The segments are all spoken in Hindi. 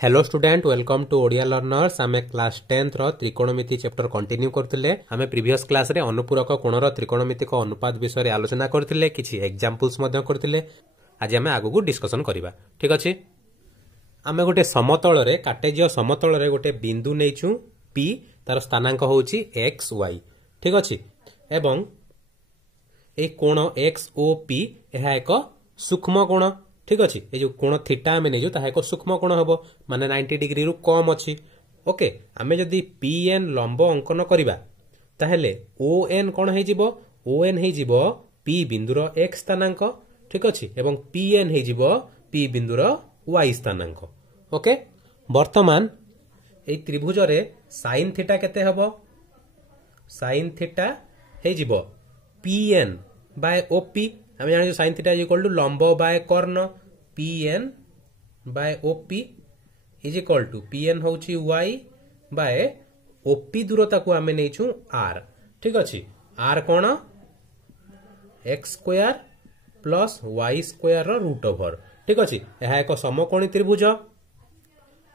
Hello student welcome to Odia learners आमे क्लास 10th रो त्रिकोणमिति चैप्टर कंटिन्यू करथिले। आमे प्रीवियस क्लास रे अनुपूरक कोणर त्रिकोणमितिक अनुपात विषय रे आलोचना करथिले, किछि एग्जांपल्स मध्य करथिले। आज आमे आगु को डिस्कशन करिबा। ठीक अछि। आमे गोटे समतल रे कार्टेजिय समतल रे गोटे बिंदु नेइछु P, तार स्थानांक होउछि xy। ठीक अछि। एवं ए कोण XOP एहा एक सूक्ष्म कोण। ठीक अच्छे। ये जो कोण थीटा आम नहीं ताहा एक सूक्ष्म कोण हम माने 90 डिग्री रु कम अच्छी। ओके आमे जदि PN लंब अंकन करिबा ताहेले ON कोण हे जिवो ON हे जिवो P बिंदुर x स्थानांक। ठीक अच्छे। एवं PN हे जिवो P बिंदुर y स्थानांक। ओके वर्तमान ए त्रिभुज रे sin थीटा केते हबो sin थीटा हे जिवो PN बाय OP। आम जान sin theta is equal to लंब बाय कर्ण PN by OP is equal to PN होची y बाय OP दूरता को आमे नेइछु r। ठीक अछि। r कोन x square plus y square रो रूट ओवर। ठीक अछि। एहा एक समकोणी त्रिभुज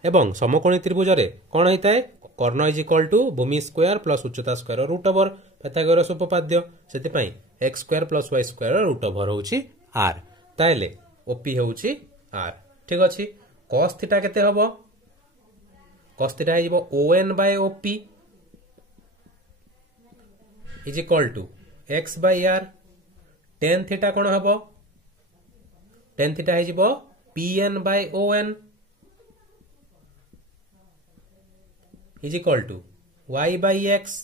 एवं समकोणी त्रिभुज रे कोन हेताय कर्ण इज इक्वल टू भूमि स्क्वायर प्लस उच्चता स्क्वायर रो रूट ओवर पाइथागोरस उपपाद्य। सेति पई x square plus y square रो रूट ओवर होची r। ताइले OP होची r। ठीक अछि। cos थीटा केते हबो cos थीटा हिबो ON by OP is equal to x by r। tan theta कोन हबो tan थीटा हिबो PN by ON is equal to y by x।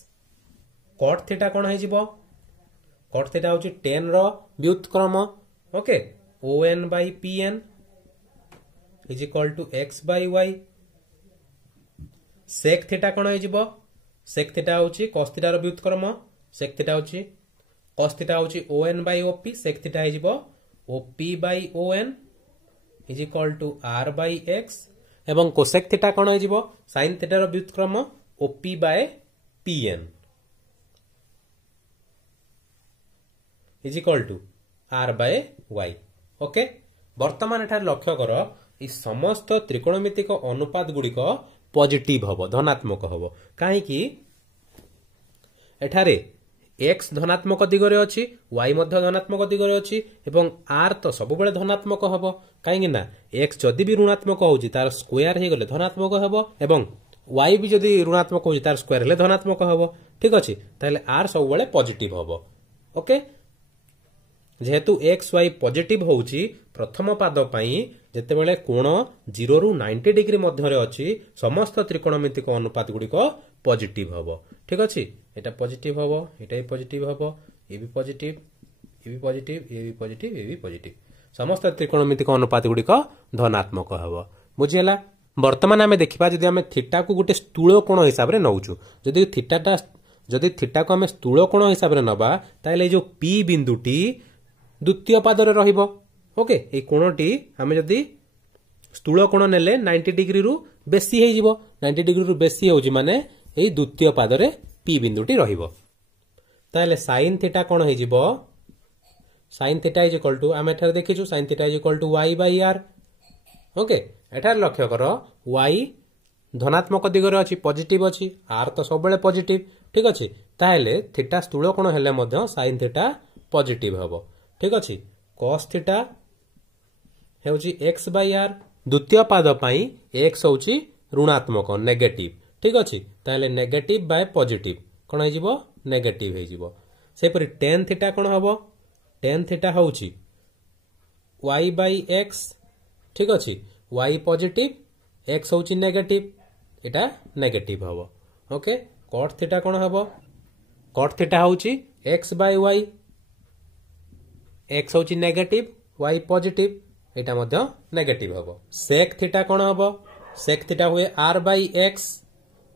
cot theta कोन हिबो cot थीटा होची tan रो व्युत्क्रम। Okay ON by PN is equal to x by y। sec theta कोन हिबो sec थीटा होची cos थीटा रो व्युत्क्रम। sec थीटा होची cos थीटा होची ON by OP। sec theta हिबो OP by ON is equal to r by x। एवं cosec थीटा कोन हिबो sin थीटा रो व्युत्क्रम OP by PN is equal to r by y। Okay वर्तमान एठार लक्ष्य कर ई समस्त त्रिकोणमितिक अनुपात गुड़िक पॉजिटिव हबो धनात्मक हबो। काहे कि एठारे x धनात्मक दिगरे अछि y मध्य धनात्मक दिगरे अछि एवं r तो सब बेले धनात्मक हबो। काहे कि ना x जदि भी ऋणात्मक होउची तार स्क्वायर हे गले धनात्मक हबो एवं y भी जदि ऋणात्मक होउची तार स्क्वायर हेले धनात्मक हबो। ठीक अछि। ताले r सब बेले पॉजिटिव हबो। ओके जेहेतु एक्स वाई पॉजिटिव होउची प्रथम पाद पाई जेते बेले कोण 0 रु 90 डिग्री मध्य रे अछि समस्त त्रिकोणमितिक अनुपात गुडी को पॉजिटिव हबो। ठीक अछि। एटा पॉजिटिव हबो एटा भी पॉजिटिव हबो ए भी पॉजिटिव ए भी पॉजिटिव ए भी पॉजिटिव ए भी पॉजिटिव समस्त त्रिकोणमितिक अनुपात गुडी को धनात्मक हबो। बुझियला। वर्तमान आमे देखिबा जदि आमे थीटा को गुटे स्थूल कोण हिसाब रे नउचू जदि थीटा को आमे स्थूल कोण हिसाब रे नबा ताले जो P बिंदुटी द्वितीय पाद रे रहिबो। ओके ए कोणटी हमें जदि स्थूल कोण नेले 90 डिग्री रु बेसी हे जिवो 90 डिग्री रु बेसी होउची माने ए द्वितीय पाद रे P बिंदुटी रहिबो। ताले sin थीटा कोण हे जिवो sin theta is equal to हम एठार देखिछु sin theta is equal to y by r। Okay एठार लक्ष्य करो y धनात्मक दिगरे अछि पॉजिटिव अछि r तो सब बेले पॉजिटिव। ठीक अछि। ताले थीटा स्थूल कोण हेले मध्य sin थीटा पॉजिटिव हबो। ठीक अछि। cos थीटा हेउची x बाय r द्वितीय पाद पाई x होउची ऋणात्मक नेगेटिव। ठीक अछि। ताले नेगेटिव बाय पॉजिटिव कोन हे जिवो नेगेटिव हे जिवो। से परि tan थीटा कोन हबो tan थीटा होउची y बाय x। ठीक अछि। y पॉजिटिव x होउची नेगेटिव एटा नेगेटिव हबो। ओके cot थीटा कोन हबो cot थीटा होउची x बाय y x होची नेगेटिव y पॉजिटिव एटा मध्य नेगेटिव हबो। sec थीटा कोन हबो sec थीटा हुए r बाय x।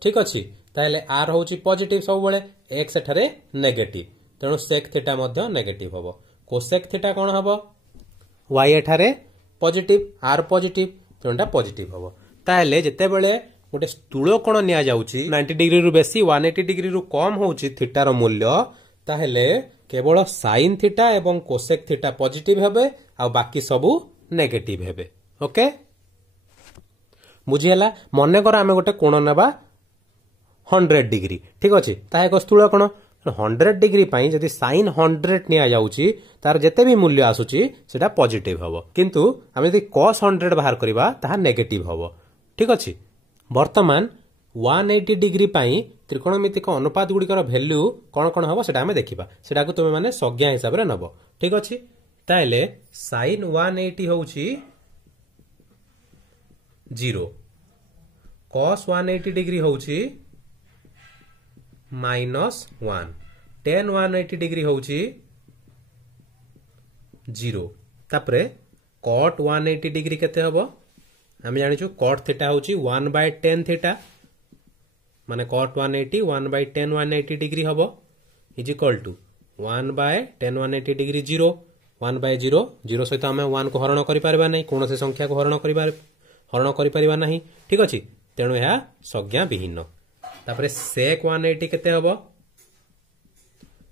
ठीक अछि। ताले r होची पॉजिटिव सब बेले x एठारे नेगेटिव तेणु sec थीटा मध्य नेगेटिव हबो। cosec थीटा कोन हबो y एठारे पॉजिटिव r पॉजिटिव तेणुटा पॉजिटिव हबो। ताले जते बेले गोटे स्थूल कोण निया जाउची 90 डिग्री रु बेसी 180 डिग्री रु कम होउची थीटा रो मूल्य ताहेले केवल sin थीटा एवं cosec थीटा पॉजिटिव हेबे आ बाकी सबु नेगेटिव हेबे। ओके बुझीगला मनकर आम गोटे कोण नेबा 100 डिग्री ठीक अच्छे ताहा एक स्थूल कोण 100 डिग्री पाई जदि sin 100 निया जाउची तार जते भी मूल्य आसुची सेटा पॉजिटिव हबो किंतु आमे जदि cos 100 बाहर करबा ताहा नेगेटिव हबो ठीक अच्छे वर्तमान 180 डिग्री पाई त्रिकोणमितिक अनुपात गुड़िकर वैल्यू कौन कौन हम सेटा हमें देखा सेटा को तुम मैंने संज्ञा हिसाब से नब ठीक अच्छे ताइले sin 180 होउची 0 cos 180 डिग्री होउची -1 tan 180 डिग्री होउची 0 तापरे cot 180 डिग्री केते हबो हम जानिछु cot थीटा होउची 1/tan थीटा माने cot 180 1/tan 180 डिग्री हबो is equal to 1/tan 180 degree 0 1/0 0 सहित आम 1 को हरण करि पारबा नहीं कौन से संख्या को हरण करि पारबा नहीं ठीक अछि तेणु यह संज्ञा विहीन तापरे sec 180 केते हबो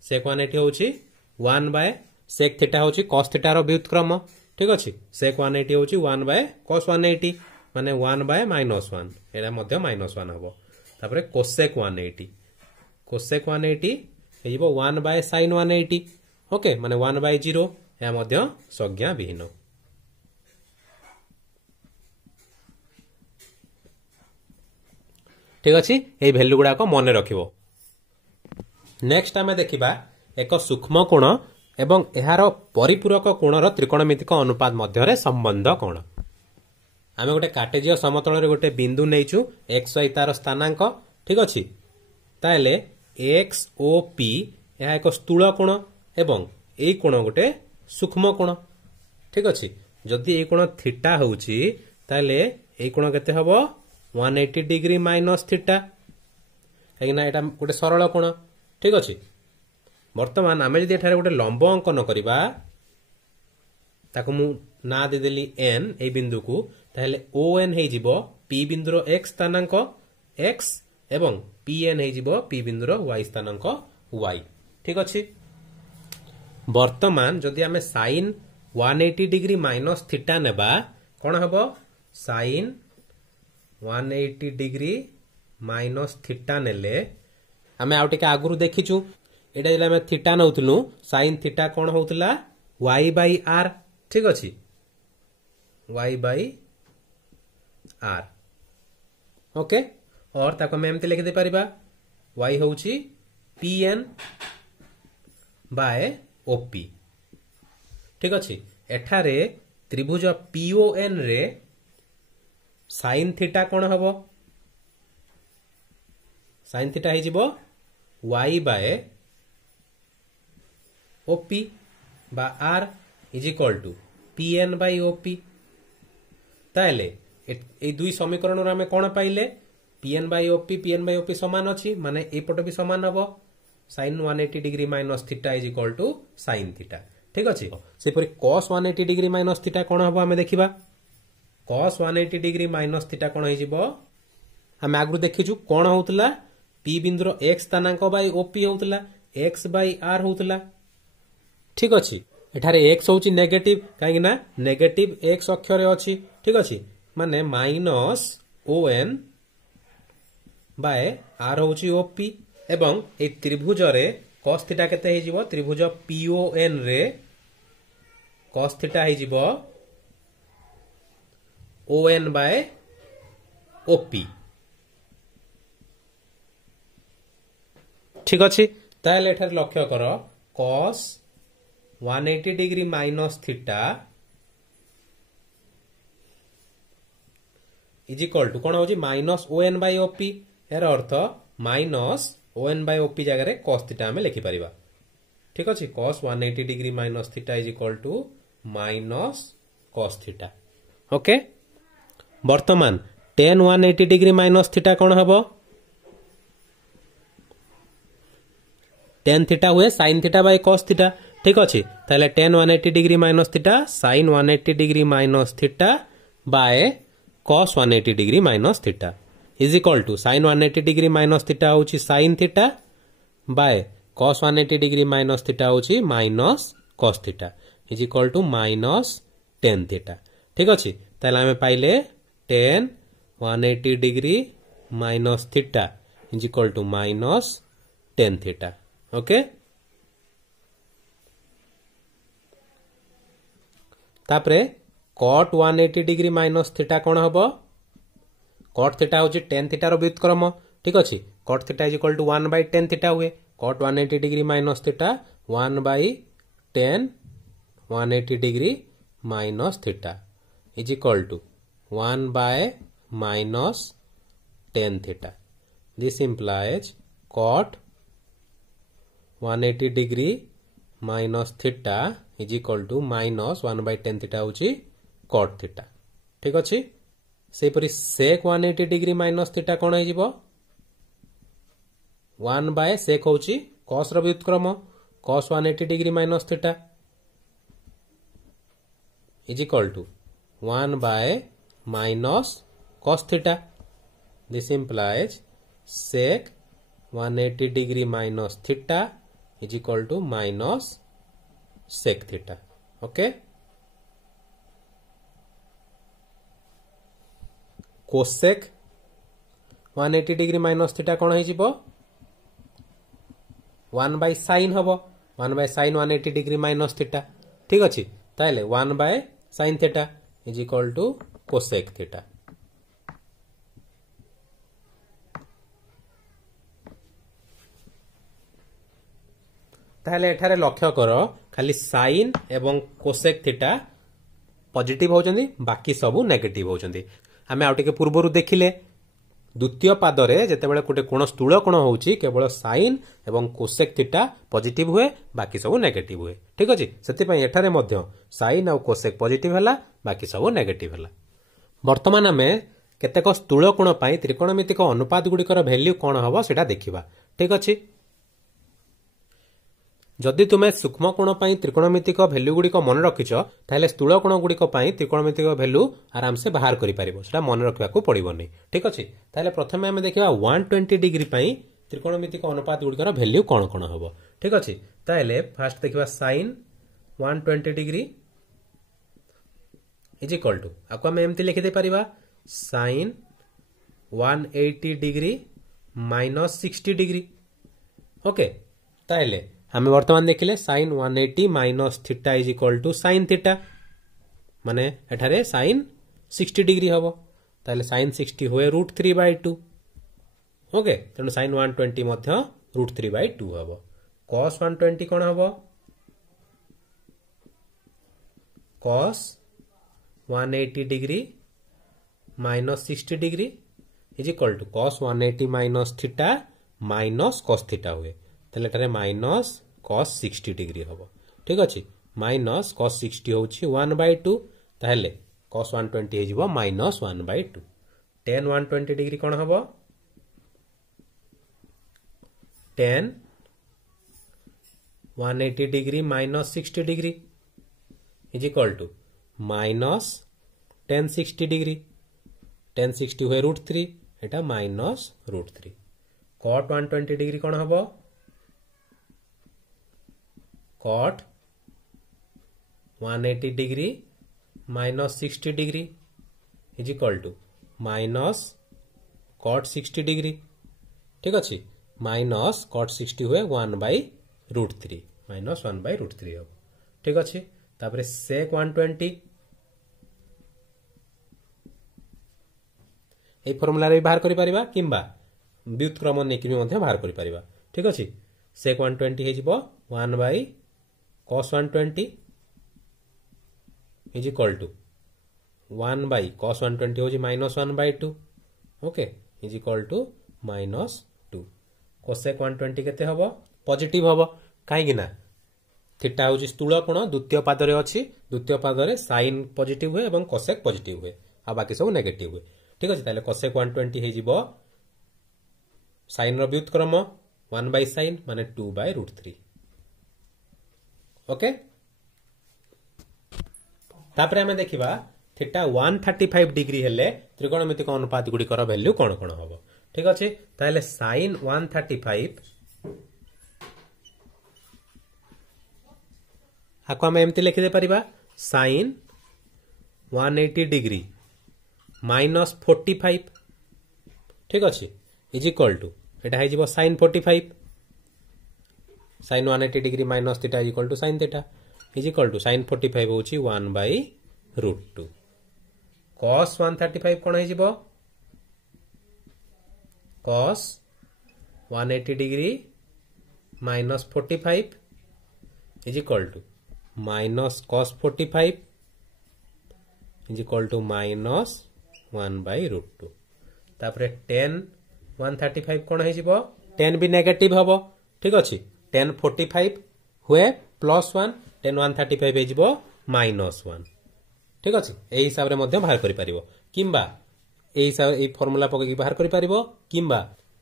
sec 180 होउची 1/sec थीटा होउची cos थीटा रो व्युत्क्रम ठीक अछि sec 180 होउची 1/cos 180 माने 1/-1 एरा मध्य -1 हबो तापरे cosec 180 हेजिबो 1/sin 180 ओके माने 1/0 या मध्य संज्ञा विहीन ठीक अछि ए वैल्यू गुडा को मने रखिबो नेक्स्ट आमे देखिबा एक सूक्ष्म कोण एवं एहार परिपूरक कोणर त्रिकोणमितिक अनुपात मध्य संबंध कोण आमे गोटे कार्टेजीय समतल रे गोटे बिंदु नेइछु x y तार स्थानांक ठीक अछि ताले x o p यह एक स्थूल कोण एवं एई कोण गोटे सूक्ष्म कोण ठीक अछि जदि एई कोण थीटा होउची ताले एई कोण केते हबो 180 डिग्री माइनस थीटा कहिना एटा गोटे सरल कोण ठीक अछि वर्तमान आमे जदि एठारे गोटे लंब अंकन करिबा ताको मु ना दे देली n ए बिंदु को ताहले on हे जिवो p बिंदुर x स्थानांक x एवं pn हे जिवो p बिंदुर y स्थानांक y ठीक अछि वर्तमान जदि आमे sin 180 डिग्री माइनस थीटा नेबा कोन हबो sin 180 डिग्री माइनस थीटा नेले आमे आउटिके आगुरु देखिचु एटा जला आमे थीटा नउतलु sin थीटा कोन होउतला y/r ठीक अछि y/r ओके और ताको हम एमते लिख दे परिबा y होउची pn बाय op ठीक अछि एठारे त्रिभुज pon रे sin थीटा कोन हबो sin थीटा हे जिवो y/op बा r is equal to pn/op ताले ए दुई समीकरण रे हमें कोन पाइले pn/op समान अछि माने ए पट भी समान हबो sin 180 degree minus theta is equal to sin theta ठीक अछि से परि cos 180 डिग्री माइनस थीटा कोन हबो हमें देखिबा cos 180 डिग्री माइनस थीटा कोन हे जिवो हम आगु देखिछु कोन होतला p बिंदुर x स्थानांक बाय op होतला x/r होतला ठीक अछि एठारे x होउची नेगेटिव काहे ना नेगेटिव x अक्षर अछि ठीक अछि माने -on बाय r होउची op एवं ए त्रिभुज रे cos थीटा केते हे जिवो त्रिभुज pon रे cos थीटा हे जिवो on/op ठीक अछि ताले एठारे लक्ष्य कर cos 180 degree minus theta is equal to कोन होची -on/op एर अर्थ -on/op जगह रे cos थीटा हमें लिखि परिबा ठीक अछि cos 180 degree minus theta is equal to -cos theta okay वर्तमान tan 180 डिग्री माइनस थीटा कोन हबो tan थीटा हुए sin theta by cos theta ठीक अछि ताले tan 180 degree minus theta sin 180 degree minus theta by cos 180 degree minus theta is equal to sin 180 degree minus theta होची sin theta by cos 180 degree minus theta होची minus cos theta is equal to -tan theta ठीक अछि ताले हमें पाइले tan 180 degree minus theta is equal to minus tan theta. Okay, तापरे कट 180 डिग्री माइनस थीटा कौन हम? कट थीटा हूँ टेन थीटार व्युत्क्रम। ठीक अच्छे, cot theta is equal to 1/10 theta हुए। Cot 180 degree minus theta 1/10 180 degree minus theta is equal to 1/-10 theta. This implies cot 180 degree minus theta is equal to minus 1/10 theta हूँ कट थीटा। ठीक अच्छे, सेपरी सेक 180 डिग्री माइनस थीटा कौन हो? 1/सेक हूँ कस व्युत्क्रम, cos 180 degree minus theta is equal to 1/-cos theta. This implies sec 180 degree minus theta is equal to minus sec theta. Okay, cosec 180 degree minus theta कौन हो? 1/sin हम, 1/sin 180 डिग्री माइनस थीटा। ठीक अच्छे, ताहले 1/sin theta is equal to cosec theta. ताहले एठारे लक्ष्य कर खाली साइन एवं कोसेक थीटा पॉजिटिव होचंदी, बाकी सबू नेगेटिव होचंदी। आमे आउ टिके पूर्वरु देखिले द्वितीय पादरे जेतेबेले गोटे कोण स्थूल कोण होउची केवल साइन एवं कोसेक थीटा पॉजिटिव हुए, बाकी सब नेगेटिव हुए। ठीक अछि, सेति पय एठारे मध्य साइन और कोसेक पॉजिटिव हला, बाकी सब नेगेटिव हला। वर्तमान आमे केतेक स्थूल कोण पय त्रिकोणमितिक अनुपात गुडिकर वैल्यू कोण हबो सेटा देखिबा। ठीक अछि, जदि तुमे सूक्ष्म कोण पय त्रिकोणमितिक वैल्यू गुडिक मन रखिछ ताहले स्थूल कोण गुडिक पय त्रिकोणमितिक वैल्यू आराम से बाहर करि परिबो, सेटा मन रखिबा को पड़िबोनी। ठीक अछि, ताहले प्रथमे आमे देखिबा 120 डिग्री पय त्रिकोणमितिक अनुपात गुडिकर वैल्यू कोण कोण हबो। ठीक अछि, ताहले फर्स्ट देखिबा sin 120 degree is equal to आको आमे एमति लिखि दे परिबा sin 180 degree minus 60 degree. Okay, ताहले हमें वर्तमान देखिले sin 180 minus theta is equal to sin theta, माने एठारे sin 60 डिग्री हबो, ताहले sin 60 हुए √3/2। ओके, तेणु sin 120 मध्य √3/2 हबो। cos 120 कोन हबो? cos 180 degree minus 60 degree is equal to cos 180 minus theta minus cos theta हुए, ताहले एठारे माइनस cos 60 डिग्री हबो। ठीक अछि, माइनस cos 60 होछि 1/2, ताहले cos 120 हे जिवो माइनस 1/2। tan 120 डिग्री कोन हबो? tan 180 degree minus 60 degree is equal to minus tan 60 degree, tan 60 हुए √3, एटा माइनस √3। cot 120 डिग्री कोन हबो? cot 180 degree minus 60 degree is equal to minus cot 60 degree. ठीक अच्छे, माइनस cot 60 हुए 1/√3, माइनस 1/√3 हो। ठीक अच्छे, तापरे sec 120 ए फॉर्मूला रे बाहर करि परिबा किंबा व्युत्क्रम नेकि मध्य बाहर करि परिबा। ठीक अच्छे, sec 120 हे जिवो 1/cos 120 is equal to 1/cos 120 हो minus 1/2। Okay, is equal to minus 2। cosec 120 केते हबो? पॉजिटिव हबो, काहे ना थीटा हो स्थूल कोण द्वितीय पादरे अछि, द्वितीय पादरे sin पॉजिटिव हुए एवं cosec पॉजिटिव हुए, आ बाकी सब नेगेटिव हुए। ठीक अछि, ताले cosec 120 हे जिवो sin रो व्युत्क्रम 1/sin माने 2/√3। ओके, तापरे हमें देखिबा थीटा 135 डिग्री हेले त्रिकोणमितिक अनुपात गुडिकर वैल्यू कोन कोन हबो। ठीक अछि, ताले sin 135 आको हम एमति लिखि दे परिबा sin 180 डिग्री माइनस 45 ठीक अच्छे इज इक्वल टू एटा हो sin 45 sin 180 degree minus theta is equal to sin theta is equal to sin 45 होची 1/√2 cos 135 कौन है cos 180 degree minus 45 is equal to minus cos 45 is equal to minus 1/√2 तापरे tan 135 कौन है tan भी नेगेटिव हबो ठीक अच्छे tan 45 हुए +1 tan 135 हो -1 ठीक अच्छे यही हिसाब रे मध्य बाहर करि परिबो किंबा एई हिसाब ए फार्मूला पके बाहर करि परिबो किंबा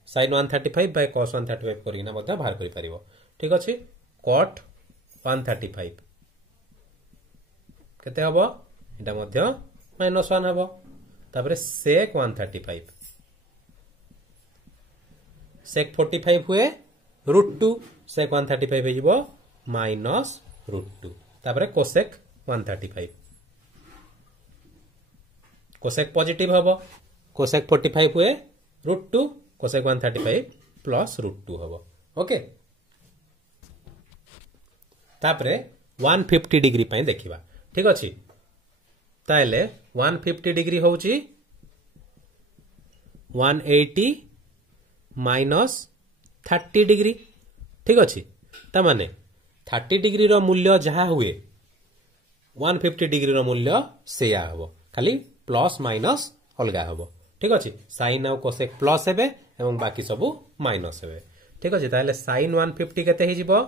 sin 135 बाय cos 135 करिना मध्य बाहर करि परिबो ठीक अच्छे cot 135 केते हबो एटा मध्य -1 हबो तापरे sec 135 sec 45 हुए √2 sec 135 हे जिवो -√2 तापरे cosec 135 cosec पॉजिटिव हबो cosec 45 हुए √2 cosec 135 प्लस √2 हबो ओके तापरे 150 डिग्री पई देखिबा ठीक अछि ताले 150 डिग्री होउची 180 माइनस 30 डिग्री ठीक अच्छे ता माने 30 डिग्री रो मूल्य जहा हुए 150 डिग्री रो मूल्य सेया हबो खाली प्लस माइनस अलगा हबो ठीक अच्छे sin आ cosec प्लस हेबे एवं बाकी सब माइनस हेबे ठीक अच्छे ताले sin 150 केते हे जिवो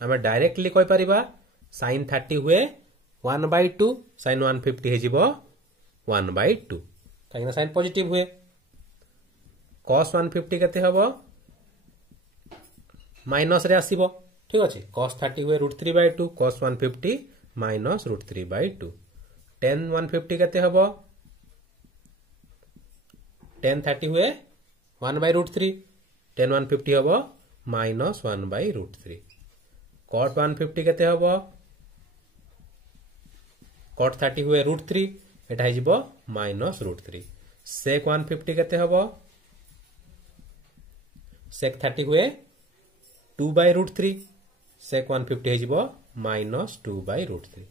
हमें डायरेक्टली कहि परिबा sin 30 हुए 1/2 sin 150 हे जिवो 1/2 काइना sin पॉजिटिव हुए cos 150 केते हबो माइनस रे आसीबो ठीक अछि cos 30 हुए √3/2 cos 150 माइनस √3/2 tan 150 केते हबो tan 30 हुए 1/√3 tan 150 हबो माइनस 1/√3 cot 150 केते हबो cot 30 हुए √3 एटा हे जिवो माइनस √3 sec 150 केते हबो sec 30 हुए 2/√3 sec 150 हे जिवो माइनस 2/√3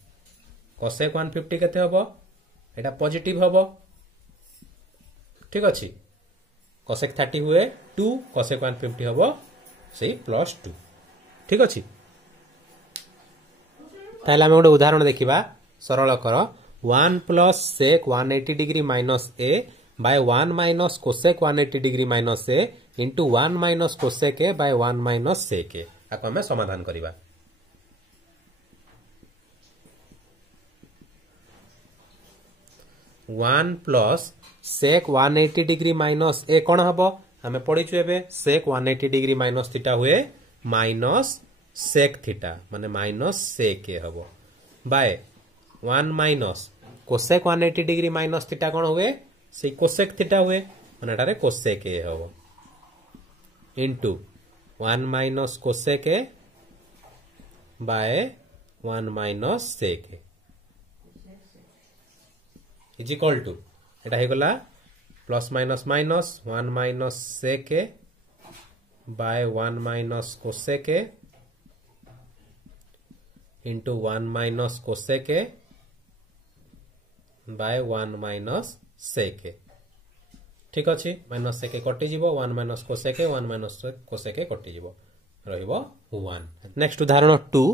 cosec 150 केते हबो एटा पॉजिटिव हबो ठीक अछि cosec 30 हुए 2 cosec 150 हबो सेही +2 ठीक अछि ताले हम गोटे उदाहरण देखिबा सरल कर 1 + sec 180 degree minus a by 1 - cosec 180 degree minus a into 1 - cosec a by 1 - sec a आको हमें समाधान करिबा 1 + sec 180 डिग्री माइनस a कोन हबो हमें पढिछु एबे sec 180 डिग्री माइनस थीटा हुए माइनस sec थीटा माने माइनस sec a हबो by 1 - cosec 180 degree minus theta कोन हुए से cosec थीटा हुए माने एटारे cosec a हबो into 1 - cosec a by 1 - sec a is equal to एटा हे गला plus minus minus 1 - sec a by 1 - cosec a into 1 - cosec a by 1 - sec a ठीक अच्छे माइनस sec a कटि जीवो 1 - cosec a 1 - cosec a कटि जीवो रहिबो 1 नेक्स्ट उदाहरण 2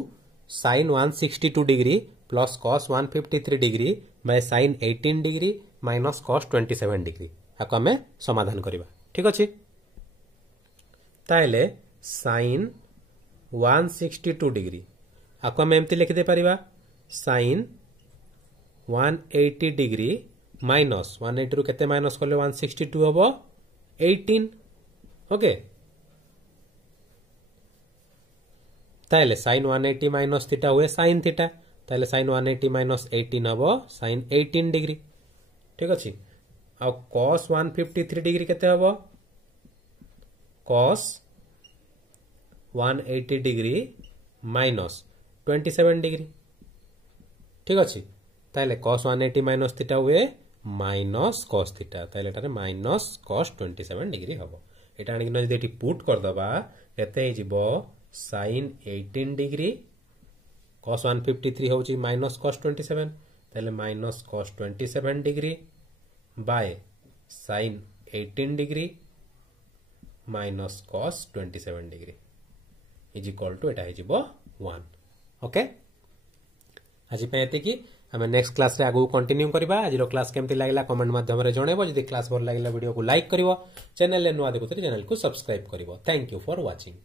sin 162 degree plus cos 153 degree by sin 18 degree minus cos 27 degree आको हमें समाधान करिबा ठीक अछि ताइले sin 162 डिग्री आको हमें एमती लिखि दे परिबा sin 180 डिग्री माइनस 180 रु केते माइनस करले 162 हबो 18 ओके ताइले sin 180 माइनस थीटा हुए sin थीटा ताइले sin 180 माइनस 18 हबो sin 18 डिग्री ठीक अछि आ cos 153 डिग्री केते हबो cos 180 डिग्री माइनस 27 डिग्री ठीक अछि ताइले cos 180 माइनस थीटा हुए माइनस कॉस थीटा ताले एटारे माइनस कॉस 27 डिग्री हबो एटा आनी जदि एटी पुट कर दबा केते हे जिवो sin 18 डिग्री cos 153 होची माइनस cos 27 ताले minus cos 27 degree by sin 18 degree minus cos 27 degree is equal to एटा हे जिवो 1 ओके आज पे एतिकी हमें नेक्स्ट क्लास रे आगु कंटिन्यू करबा आज रो क्लास केमती लागला कमेंट माध्यम रे जणेबो जदि क्लास भल लागला वीडियो को लाइक करिवो चैनल ले नुआ देखुतरी चैनल को सब्सक्राइब करिवो थैंक यू फॉर वाचिंग।